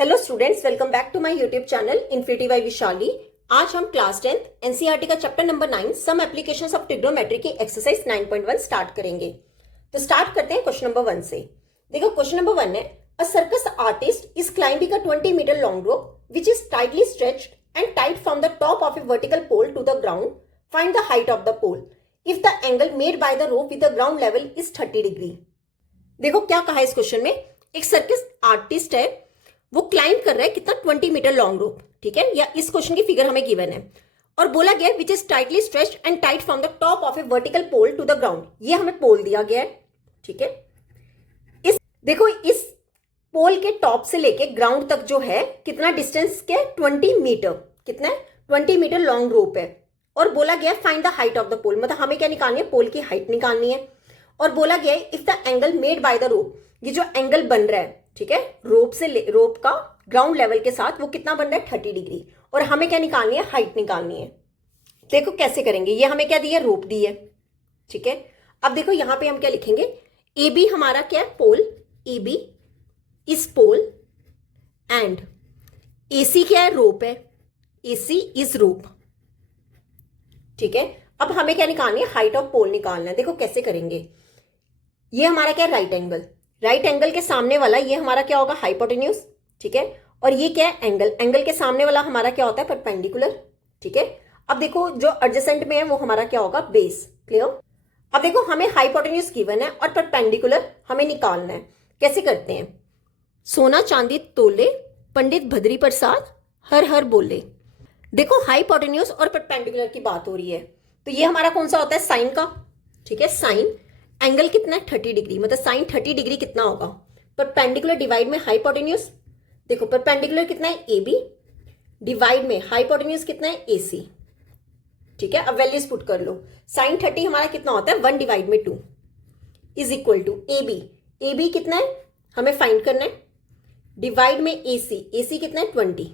Hello students, welcome back to my YouTube channel Infinity by Vishali. आज हम class 10th NCERT का chapter number 9 some applications of trigonometry की exercise 9.1 start करेंगे। तो start करते हैं क्वेश्चन नंबर 1 से। देखो क्वेश्चन नंबर 1 है, a circus artist is climbing a 20 metre long rope which is tightly stretched and tight from the top of a vertical pole to the ground. Find the height of the pole if the angle made by the rope with the ground level is 30 degree. देखो क्या कहा है इस question में, एक circus artist है, वो climb कर रहा है कितना 20 मीटर लॉन्ग रोप, ठीक है, या इस क्वेश्चन की फिगर हमें गिवन है और बोला गया which is tightly stretched and tight from the top of a vertical pole to the ground. ये हमें पोल दिया गया है, ठीक है। इस देखो इस पोल के टॉप से लेके ग्राउंड तक जो है कितना डिस्टेंस के 20 मीटर, कितना है 20 मीटर लॉन्ग रोप है और बोला गया find the height of the pole, मतलब हमें क्या निकालनी है, पोल की हाइट निकालनी है। और बोला गया if the angle made by the रोप, ये जो एंगल बन रहा है, ठीक है, रोप का ग्राउंड लेवल के साथ वो कितना बन रहा है 30 डिग्री, और हमें क्या निकालनी है, हाइट निकालनी है। देखो कैसे करेंगे, ये हमें क्या दी है, रोप दी है, ठीक है। अब देखो यहां पे हम क्या लिखेंगे, ए बी हमारा क्या है, pole, A B is pole and A C क्या है, रोप है, ए सी इज रोप, ठीक है। अब हमें क्या निकालनी है, हाइट ऑफ पोल निकालना है। देखो कैसे करेंगे, ये हमारा क्या है, राइट एंगल, राइट एंगल के सामने वाला ये हमारा क्या होगा, हाइपोटेन्यूज, ठीक है। और ये क्या है, एंगल, एंगल के सामने वाला हमारा क्या होता है, परपेंडिकुलर, ठीक है। अब देखो जो एडजेसेंट में है वो हमारा क्या होगा, बेस, क्लियर। अब देखो हमें हाइपोटेन्यूज गिवन है और परपेंडिकुलर हमें निकालना है। कैसे करते हैं, सोना चांदी तोले पंडित भद्री प्रसाद हर हर बोले। देखो हाइपोटेन्यूज और परपेंडिकुलर की बात हो रही है, तो ये हमारा कौन सा होता है, साइन का, ठीक है। साइन एंगल कितना है 30 डिग्री, मतलब साइन 30 डिग्री कितना होगा, परपेंडिकुलर डिवाइड में हाइपोटेन्यूज। देखो परपेंडिकुलर कितना है, ए बी डिवाइड में हाइपोटेन्यूज कितना है, ए सी, ठीक है। अब वैल्यूज पुट कर लो, साइन 30 हमारा कितना होता है 1 डिवाइड में 2 is equal to A B, A B कितना है हमें फाइंड करना है, डिवाइड में ए सी कितना है 20,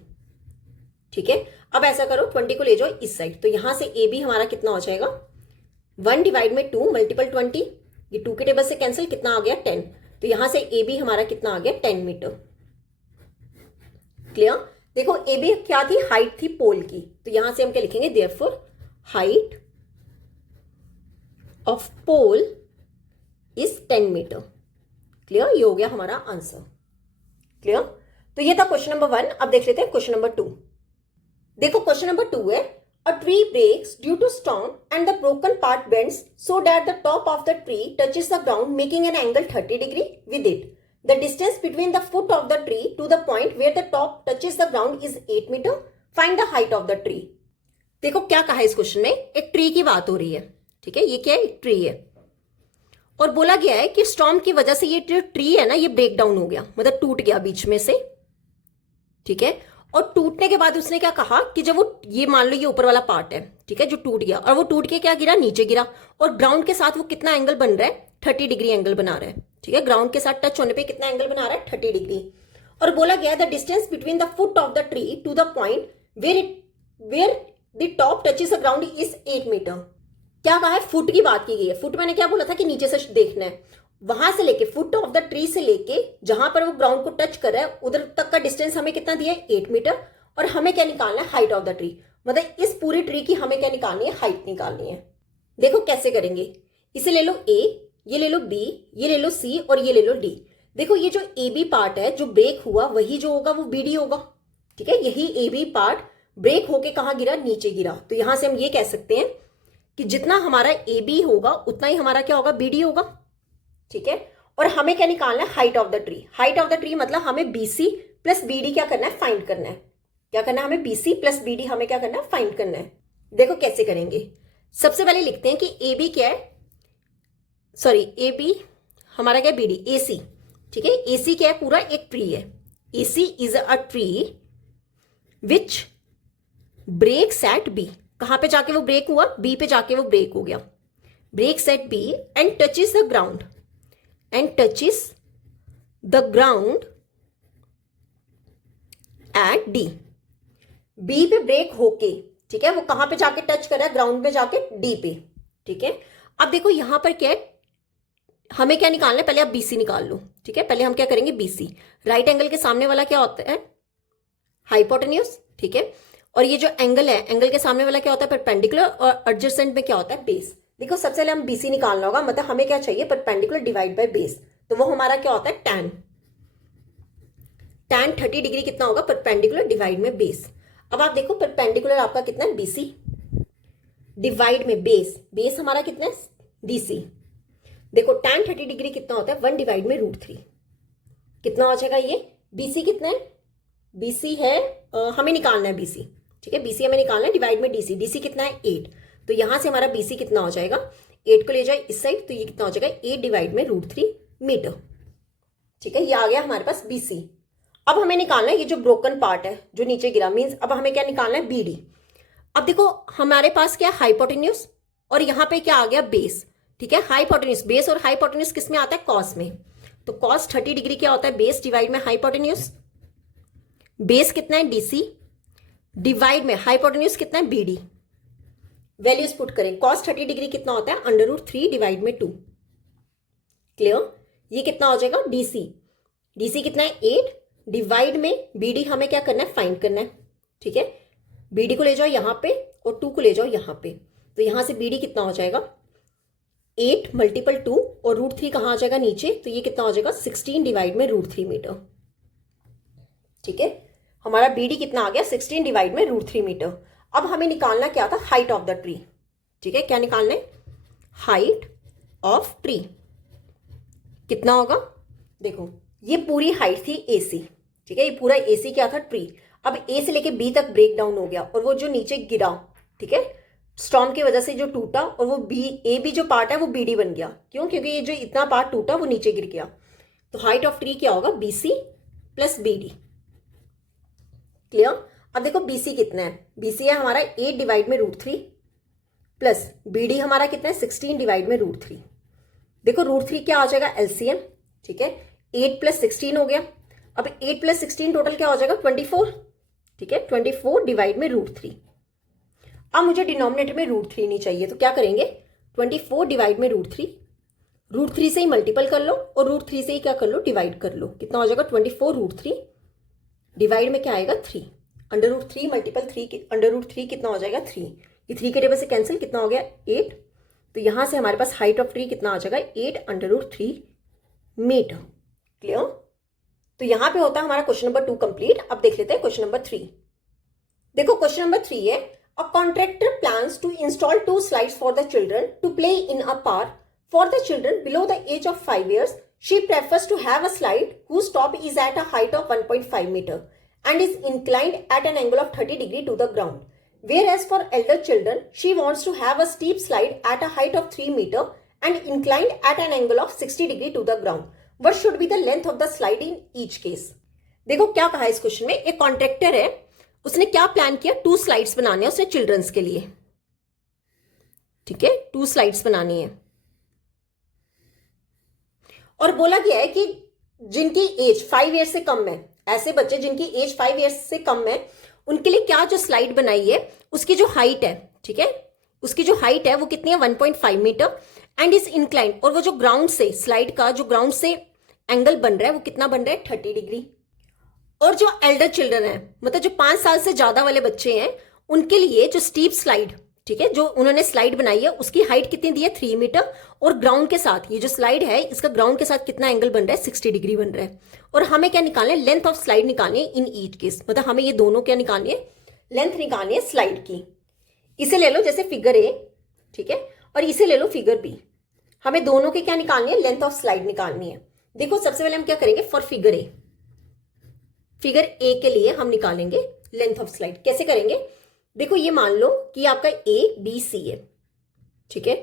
ठीक है। अब ऐसा करो 20 को ले जाओ इस साइड, तो यहां से ए बी हमारा कितना हो जाएगा, 1 डिवाइड में 2 मल्टीपल 20, ये 2 के टेबल से कैंसिल, कितना आ गया 10, तो यहां से ए बी हमारा कितना आ गया 10 मीटर, क्लियर। देखो ए बी क्या थी, हाइट थी पोल की, तो यहां से हम क्या लिखेंगे, therefore height of pole is 10 metre, clear. ये हो गया हमारा आंसर, क्लियर। तो ये था क्वेश्चन नंबर 1। अब देख लेते हैं क्वेश्चन नंबर 2। देखो क्वेश्चन नंबर 2 है, a tree breaks due to storm and the broken part bends so that the top of the tree touches the ground making an angle 30 degree with it. The distance between the foot of the tree to the point where the top touches the ground is 8 meter. Find the height of the tree. देखो क्या कहा है इस question में, एक tree की बात हो रही है, ठीक है, ये क्या है, एक ट्री है और बोला गया है कि स्टॉर्म की वजह से ये जो ट्री है ना, ये ब्रेक डाउन हो गया, मतलब टूट गया बीच में से, ठीक है। और टूटने के बाद उसने क्या कहा कि जब वो, ये मान लो ये ऊपर वाला पार्ट है, ठीक है, जो टूट गया, और वो टूट के क्या गिरा, नीचे गिरा, और ग्राउंड के साथ वो कितना एंगल बन रहा है, 30 डिग्री एंगल बना रहा है, ठीक है। ग्राउंड के साथ टच होने पे कितना एंगल बना रहा है, 30 डिग्री। और बोला गया the distance between the foot of the tree to the point where the top touches the ground is 8 metre. क्या कहा है, फुट की बात की गई है। फुट मैंने क्या बोला था कि नीचे से देखना है, वहां से लेके फुट ऑफ द ट्री से लेके जहां पर वो ग्राउंड को टच कर रहा है उधर तक का डिस्टेंस हमें कितना दिया है, 8 मीटर। और हमें क्या निकालना है, हाइट ऑफ द ट्री, मतलब इस पूरी ट्री की हमें क्या निकालनी है, हाइट निकालनी है। देखो कैसे करेंगे, इसे ले लो ए, ये ले लो बी, ये ले लो सी और ये ले लो डी। देखो ये जो ए बी पार्ट है जो ब्रेक हुआ, वही जो होगा वो बी डी होगा, ठीक है। यही ए बी पार्ट ब्रेक होके कहां गिरा, नीचे गिरा, तो यहां से हम ये कह सकते हैं कि जितना हमारा ए बी होगा उतना ही हमारा क्या होगा, बी डी होगा, ठीक है। और हमें क्या निकालना है, height of the tree. Height of the tree मतलब हमें बीसी प्लस बीडी क्या करना है, फाइंड करना है। क्या करना है, हमें बीसी प्लस बीडी हमें क्या करना है, फाइंड करना है। देखो कैसे करेंगे, सबसे पहले लिखते हैं कि ए बी क्या है, सॉरी ए बी हमारा क्या है, बीडी, ए सी, ठीक है। ए सी क्या है, पूरा एक ट्री है, A C is a tree which breaks at B. कहां पे जाके वो ब्रेक हुआ, बी पे जाके वो ब्रेक हो गया, breaks at B and touches the ground, and touches the ground at D. B पे ब्रेक होके, ठीक है, वो कहां पे जाके टच कर रहा है, ग्राउंड पे जाके डी पे, ठीक है। अब देखो यहां पर क्या है, हमें क्या निकालना है, पहले आप बीसी निकाल लो, ठीक है। पहले हम क्या करेंगे, बीसी, राइट एंगल के सामने वाला क्या होता है, हाइपोटेन्यूज, ठीक है। और ये जो एंगल है, एंगल के सामने वाला क्या होता है, परपेंडिकुलर, और एडजेसेंट में क्या होता है, बेस। देखो सबसे पहले हम बीसी निकालना होगा, मतलब हमें क्या चाहिए, परपेंडिकुलर डिवाइड बाय बेस। तो वो हमारा क्या होता है, tan। tan 30 डिग्री कितना होगा, परपेंडिकुलर डिवाइड में बेस। अब आप देखो परपेंडिकुलर आपका कितना है, बीसी, डिवाइड में बेस, बेस हमारा कितना है, डीसी। देखो tan 30 डिग्री कितना होता है, 1 डिवाइड में √3। कितना हो जाएगा ये, बीसी कितना है, बीसी है हमें निकालना है बीसी, ठीक है, बीसी हमें निकालना है, डिवाइड में डीसी, डीसी कितना है 8। तो यहां से हमारा बीसी कितना हो जाएगा, 8 को ले जाए इस साइड, तो ये कितना हो जाएगा, 8 डिवाइड में √3 मीटर, ठीक है। ये आ गया हमारे पास बीसी। अब हमें निकालना है ये जो ब्रोकन पार्ट है जो नीचे गिरा, मीन्स अब हमें क्या निकालना है, बीडी। अब देखो हमारे पास क्या है, हाइपोटेन्यूज, और यहाँ पे क्या आ गया, बेस, ठीक है। हाइपोटेन्यूज, बेस और हाइपोटेन्यूज किस में आता है, कॉस में। तो कॉस 30 डिग्री क्या होता है, बेस डिवाइड में हाइपोटेन्यूज। बेस कितना है, डीसी, डिवाइड में हाइपोटेन्यूज कितना है, बीडी। वैल्यूज पुट करें, कॉस 30 डिग्री कितना होता है, √3 डिवाइड में 2। क्लियर, ये कितना हो जाएगा, डीसी, डीसी कितना है 8, डिवाइड में बीडी हमें क्या करना है, फाइंड करना है, ठीक है। बीडी को ले जाओ यहां पे और 2 को ले जाओ यहां पे, तो यहां से बीडी कितना हो जाएगा, 8 × 2, और √3 कहां आ जाएगा, नीचे, तो ये कितना हो जाएगा, 16 डिवाइड में √3 मीटर, ठीक है। हमारा बीडी कितना आ गया, 16 डिवाइड में √3 मीटर। अब हमें निकालना क्या था, हाइट ऑफ द ट्री, ठीक है। क्या निकालना है, हाइट ऑफ ट्री कितना होगा, देखो ये पूरी हाइट थी AC, ठीक है, ये पूरा AC क्या था, ट्री। अब A से लेके B तक ब्रेक डाउन हो गया, और वो जो नीचे गिरा, ठीक है, स्टॉर्म की वजह से जो टूटा, और वो AB जो पार्ट है वो BD बन गया, क्यों, क्योंकि ये जो इतना पार्ट टूटा वो नीचे गिर गया। तो हाइट ऑफ ट्री क्या होगा, BC + BD। क्लियर। अब देखो BC कितना है, BC है हमारा 8 डिवाइड में √3, प्लस BD हमारा कितना है, 16 डिवाइड में √3। देखो √3 क्या आ जाएगा, LCM, ठीक है, 8 + 16 हो गया। अब 8 + 16 टोटल क्या हो जाएगा, 24, ठीक है, 24 डिवाइड में √3। अब मुझे डिनोमिनेटर में √3 नहीं चाहिए, तो क्या करेंगे, 24 डिवाइड में √3, √3 से ही मल्टीपल कर लो, और √3 से ही क्या कर लो, डिवाइड कर लो। कितना हो जाएगा, 24 √3 डिवाइड में क्या आएगा, 3, √3 × 3, √3 कितना हो जाएगा, 3। ये 3 के टेबल से कैंसिल, कितना हो गया, 8। तो यहां से हमारे पास हाइट ऑफ ट्री कितना आ जाएगा, 8 √3 मीटर। क्लियर। तो यहां पे होता है हमारा क्वेश्चन नंबर 2 कंप्लीट। अब देख लेते हैं क्वेश्चन नंबर 3। देखो क्वेश्चन नंबर 3 है, a contractor plans to install 2 slides for the children to play in a park for the children below the age of 5 years. She prefers to have a slide whose top is at a height of 1.5 meter and is inclined at an angle of 30 degree to the ground. Whereas for elder children, she wants to have a steep slide at a height of 3 meter and inclined at an angle of 60 degree to the ground. What should be the length of the slide in each case? देखो क्या कहा इस question में, एक contractor है, उसने क्या plan किया, 2 स्लाइड्स बनाने हैं उसने चिल्ड्रंस के लिए, ठीक है, 2 स्लाइड्स बनानी है, और बोला गया है कि जिनकी एज 5 years से कम है, ऐसे बच्चे जिनकी एज 5 years से कम है, उनके लिए क्या जो स्लाइड बनाई है उसकी जो हाइट है, ठीक है, उसकी जो हाइट है वो कितनी है, 1.5 मीटर, एंड इज इंक्लाइंड, और वो जो ग्राउंड से स्लाइड का जो ग्राउंड से एंगल बन रहा है वो कितना बन रहा है, 30 डिग्री। और जो एल्डर चिल्ड्रन है, मतलब जो 5 साल से ज्यादा वाले बच्चे हैं, उनके लिए जो स्टीप स्लाइड, ठीक है, जो उन्होंने स्लाइड बनाई है उसकी हाइट कितनी दी है, 3 मीटर, और ग्राउंड के साथ ये जो स्लाइड है इसका ग्राउंड के साथ कितना एंगल बन रहा है, 60 डिग्री बन रहा है। और हमें क्या निकालना है, लेंथ ऑफ स्लाइड निकालनी है इन ईच केस, मतलब हमें ये दोनों क्या निकालनी है, लेंथ निकालनी है स्लाइड की। इसे ले लो जैसे फिगर A, ठीक है, और इसे ले लो फिगर B। हमें दोनों की क्या निकालनी है, लेंथ ऑफ स्लाइड निकालनी है। देखो सबसे पहले हम क्या करेंगे, for figure A, figure A के लिए हम निकालेंगे लेंथ ऑफ स्लाइड। कैसे करेंगे, देखो ये मान लो कि आपका ABC है, ठीक है,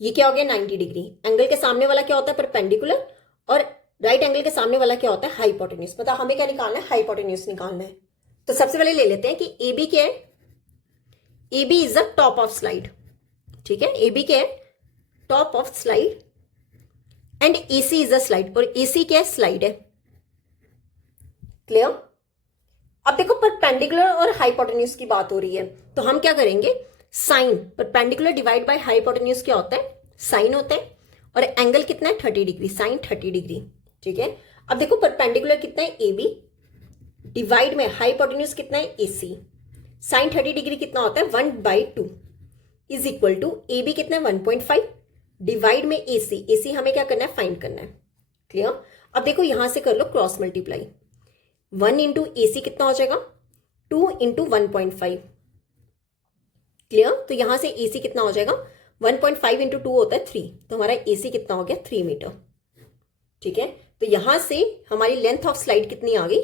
ये क्या हो गया, 90 डिग्री। एंगल के सामने वाला क्या होता है, परपेंडिकुलर, और राइट एंगल के सामने वाला क्या होता है, हाइपोटेन्यूज। मतलब हमें क्या निकालना है, हाइपोटेन्यूज निकालना है। तो सबसे पहले ले लेते हैं कि AB क्या है, AB is the top of slide, ठीक है, AB क्या है, top of slide, and AC is the slide, और AC क्या है, स्लाइड है। क्लियर। अब देखो परपेंडिकुलर और हाइपोटेन्यूज की बात हो रही है, तो हम क्या करेंगे, sine perpendicular divide by hypotenuse क्या होता है, साइन होता है, और एंगल कितना है, 30 डिग्री, साइन 30 डिग्री, ठीक है। अब देखो परपेंडिकुलर कितना है, AB डिवाइड में हाइपोटेन्यूज कितना है AC, साइन 30 डिग्री कितना होता है 1/2 इज इक्वल टू AB कितना है 1.5 डिवाइड में AC हमें क्या करना है फाइंड करना है। क्लियर। अब देखो यहां से कर लो क्रॉस मल्टीप्लाई, 1 इंटू AC कितना हो जाएगा 2 इंटू 1.5। क्लियर। तो यहां से AC कितना हो जाएगा 1.5 इंटू 2 होता है 3, तो हमारा AC कितना हो गया 3 मीटर। ठीक है, तो यहां से हमारी लेंथ ऑफ स्लाइड कितनी आ गई,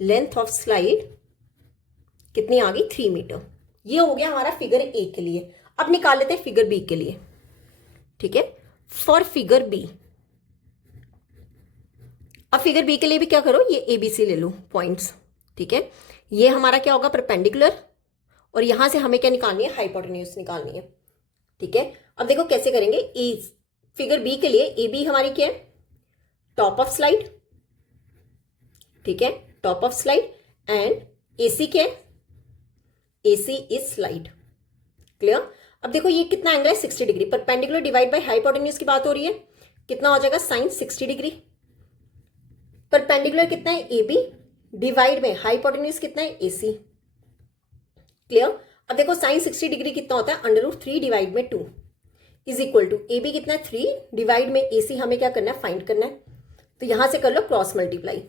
लेंथ ऑफ स्लाइड कितनी आ गई 3 मीटर। ये हो गया हमारा फिगर ए के लिए। अब निकाल लेते हैं फिगर बी के लिए। ठीक है, फॉर फिगर बी, अब फिगर बी के लिए भी क्या करो, ये ABC ले लो पॉइंट्स। ठीक है, ये हमारा क्या होगा परपेंडिकुलर, और यहां से हमें क्या निकालनी है हाइपोटेन्यूज निकालनी है। ठीक है, अब देखो कैसे करेंगे। फिगर बी के लिए AB हमारी क्या है टॉप ऑफ स्लाइड। ठीक है, top of slide, and AC क्या है AC इज स्लाइड। क्लियर। अब देखो ये कितना एंगल है 60 degree, perpendicular divide by hypotenuse की बात हो रही है, कितना हो जाएगा साइन 60 डिग्री। परपेंडिकुलर कितना है AB डिवाइड में हाइपोटेन्यूज कितना है AC। क्लियर। अब देखो साइन 60 डिग्री कितना होता है √3 डिवाइड में 2 इज इक्वल टू AB कितना है 3 डिवाइड में AC हमें क्या करना है फाइंड करना है। तो यहां से कर लो क्रॉस मल्टीप्लाई।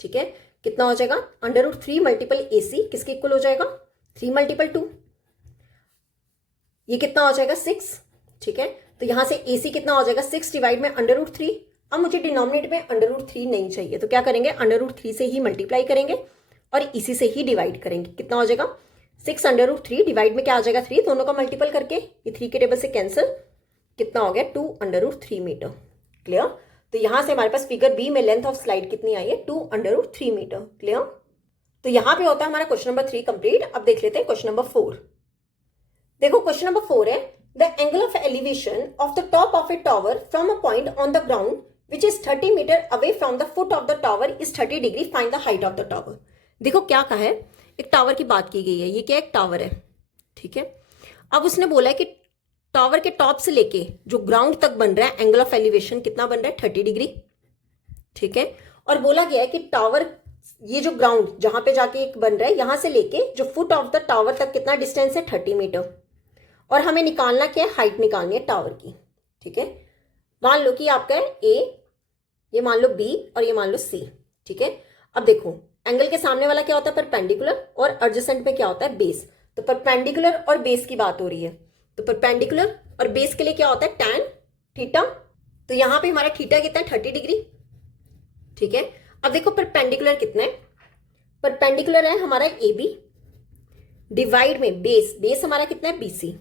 ठीक है, कितना हो जाएगा √3 मल्टीपल AC किसके इक्वल हो जाएगा 3 मल्टीपल 2, ये कितना हो जाएगा 6। ठीक है, तो यहां से AC कितना हो जाएगा 6 डिवाइड में √3। अब मुझे डिनोमिनेटर में √3 नहीं चाहिए, तो क्या करेंगे √3 से ही मल्टीप्लाई करेंगे और इसी से ही डिवाइड करेंगे। कितना हो जाएगा 6 √3 डिवाइड में क्या आ जाएगा 3, दोनों का मल्टीपल करके ये 3 के टेबल से कैंसिल, कितना हो गया 2 √3 मीटर। क्लियर। तो यहां से हमारे पास फिगर बी में लेंथ ऑफ स्लाइड कितनी आई है 2 √3 मीटर। क्लियर। तो यहां पे होता है हमारा क्वेश्चन नंबर 3 कंप्लीट। अब देख लेते हैं क्वेश्चन नंबर 4। देखो क्वेश्चन नंबर 4 है the angle of elevation of the top of a tower from a point on the ground which is 30 metre away from the foot of the tower is 30 degree, find the height of the tower. देखो क्या कहा है, एक tower की बात की गई है, ये क्या एक टावर है। ठीक है, अब उसने बोला है कि टावर के टॉप से लेके जो ग्राउंड तक बन रहा है एंगल ऑफ एलिवेशन कितना बन रहा है 30 डिग्री। ठीक है, और बोला गया है कि टावर ये जो ग्राउंड जहां पे जाके एक बन रहा है यहां से लेके जो फुट ऑफ द टावर तक कितना डिस्टेंस है 30 मीटर, और हमें निकालना क्या है हाइट निकालनी है टावर की। ठीक है, मान लो कि आपका है A, ये मान लो B और ये मान लो C। ठीक है, अब देखो एंगल के सामने वाला क्या होता है परपेंडिकुलर, और एडजेसेंट में क्या होता है बेस। तो परपेंडिकुलर और बेस की बात हो रही है, तो परपेंडिकुलर और बेस के लिए क्या होता है tan थीटा। तो यहां पे हमारा थीटा कितना है 30 डिग्री। ठीक है, अब देखो परपेंडिकुलर कितना है, परपेंडिकुलर है हमारा AB डिवाइड में बेस हमारा कितना है BC।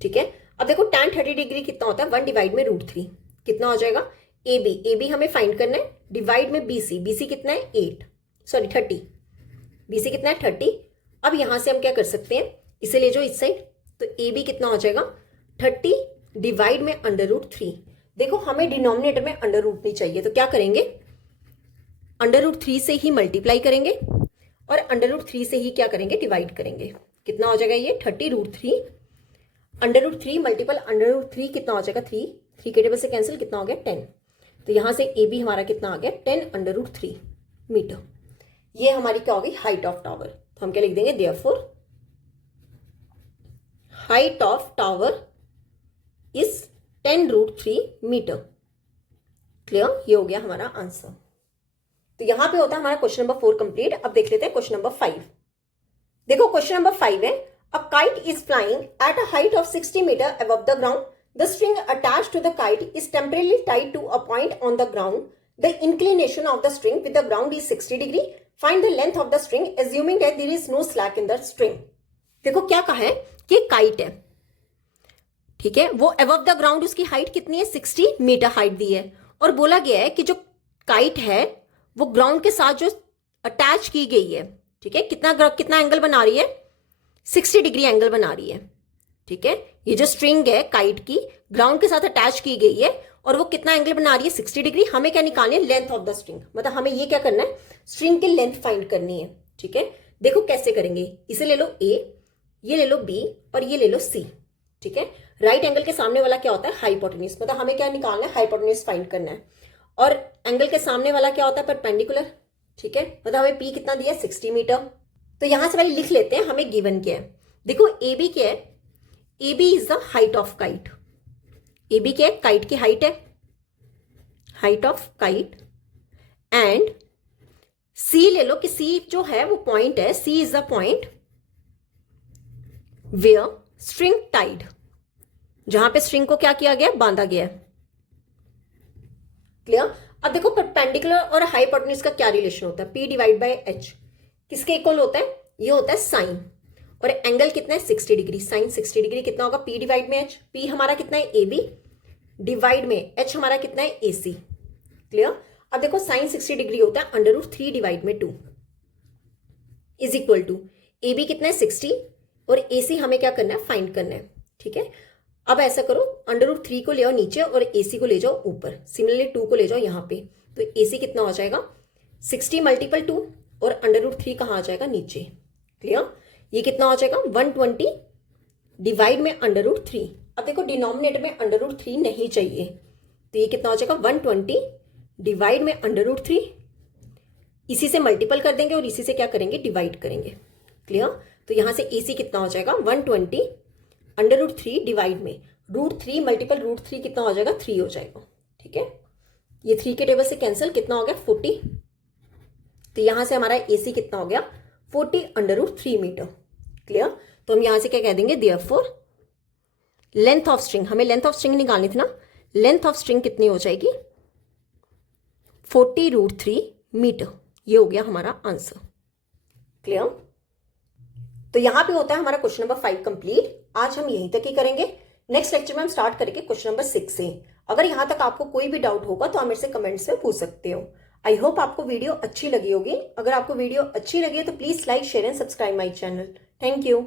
ठीक है, अब देखो tan 30 डिग्री कितना होता है 1 डिवाइड में √3, कितना हो जाएगा AB हमें फाइंड करना है डिवाइड में BC कितना है 30, BC कितना है 30। अब यहां से हम क्या कर सकते हैं, इसे ले जाओ इस साइड, तो AB कितना हो जाएगा 30 डिवाइड में √3। देखो हमें डिनोमिनेटर में √ नहीं चाहिए, तो क्या करेंगे √3 से ही मल्टीप्लाई करेंगे और √3 से ही क्या करेंगे डिवाइड करेंगे। कितना हो जाएगा ये 30 √3, √3 मल्टीपल √3 कितना हो जाएगा 3 के टेबल से कैंसिल, कितना हो गया 10। तो यहां से AB हमारा कितना आ गया 10 √3 मीटर। ये हमारी क्या होगी हाइट ऑफ टावर। तो हम क्या लिख देंगे therefore height of tower is 10 √3 metre. Clear, ये हो गया हमारा आंसर। तो यहां पे होता है हमारा क्वेश्चन नंबर 4 कंप्लीट। अब देख लेते हैं क्वेश्चन नंबर 5। देखो क्वेश्चन नंबर 5 है a kite is flying at a height of 60 metre above the ground, the string attached to the kite is temporarily tied to a point on the ground, the inclination of the string with the ground is 60 degree, find the length of the string assuming that there is no slack in the string. देखो क्या कहा है कि kite है, ठीक है, वो above the ground उसकी हाइट कितनी है 60 मीटर हाइट दी है, और बोला गया है कि जो काइट है वो ग्राउंड के साथ जो अटैच की गई है, ठीक है, कितना एंगल बना रही है 60 डिग्री एंगल बना रही है। ठीक है, ये जो स्ट्रिंग है काइट की ग्राउंड के साथ अटैच की गई है और वो कितना एंगल बना रही है 60 डिग्री। हमें क्या निकालनी है लेंथ ऑफ द स्ट्रिंग, मतलब हमें ये क्या करना है स्ट्रिंग की लेंथ फाइंड करनी है। ठीक है, देखो कैसे करेंगे, इसे ले लो A, ये ले लो B और ये ले लो C। ठीक है, राइट एंगल के सामने वाला क्या होता है हाइपोटेन्यूज, मतलब हमें क्या निकालना है हाइपोटेन्यूज फाइंड करना है, और एंगल के सामने वाला क्या होता है परपेंडिकुलर। ठीक है, मतलब हमें पी कितना दिया 60 मीटर। तो यहां से पहले लिख लेते हैं हमें गिवन क्या है। देखो ए बी क्या है, A B is the height of kite. A B क्या है, काइट की हाइट है, height of kite. And C ले लो कि सी जो है वो पॉइंट है, C is the point where string tied, जहां पे स्ट्रिंग को क्या किया गया, बांधा गया है। क्लियर। अब देखो परपेंडिकुलर और हाइपोटेन्यूज का क्या रिलेशन होता है, P डिवाइड बाय H किसके इक्वल होता है, ये होता है साइन, और एंगल कितना है 60 डिग्री, साइन 60 डिग्री कितना होगा P डिवाइड में H। P हमारा कितना है AB डिवाइड में H हमारा कितना है AC। क्लियर। अब देखो साइन 60 डिग्री होता है √3 डिवाइड में 2 इज इक्वल टू AB कितना है 60 और AC हमें क्या करना है, फाइंड करना है। ठीक है, अब ऐसा करो √3 को ले आओ नीचे और AC को ले जाओ ऊपर, सिमिलरली 2 को ले जाओ यहाँ पे, तो AC कितना हो जाएगा 60 × 2 और √3 कहाँ आ जाएगा नीचे। क्लियर। ये कितना हो जाएगा 120 डिवाइड में √3। अब देखो डिनोमिनेटर में √3 नहीं चाहिए, तो ये कितना हो जाएगा 120 डिवाइड में √3, इसी से मल्टीपल कर देंगे और इसी से क्या करेंगे, डिवाइड करेंगे। क्लियर। तो यहां से AC कितना हो जाएगा 120 √3 डिवाइड में √3 मल्टीपल √3 कितना हो जाएगा 3 हो जाएगा। ठीक है, ये 3 के टेबल से कैंसिल, कितना हो गया 40। तो यहां से हमारा AC कितना हो गया 40 √3 मीटर। क्लियर। तो हम यहां से क्या कह देंगे, देयरफॉर लेंथ ऑफ स्ट्रिंग, हमें लेंथ ऑफ स्ट्रिंग निकालनी थी ना, लेंथ ऑफ स्ट्रिंग कितनी हो जाएगी 40 √3 मीटर। ये हो गया हमारा आंसर। क्लियर। तो यहां पे होता है हमारा क्वेश्चन नंबर 5 कंप्लीट। आज हम यहीं तक ही करेंगे, नेक्स्ट लेक्चर में हम स्टार्ट करेंगे क्वेश्चन नंबर 6 से। अगर यहां तक आपको कोई भी डाउट होगा तो आप मेरे से कमेंट्स में पूछ सकते हो। आई होप आपको वीडियो अच्छी लगी होगी। अगर आपको वीडियो अच्छी लगी है तो please like share and subscribe my channel. Thank you.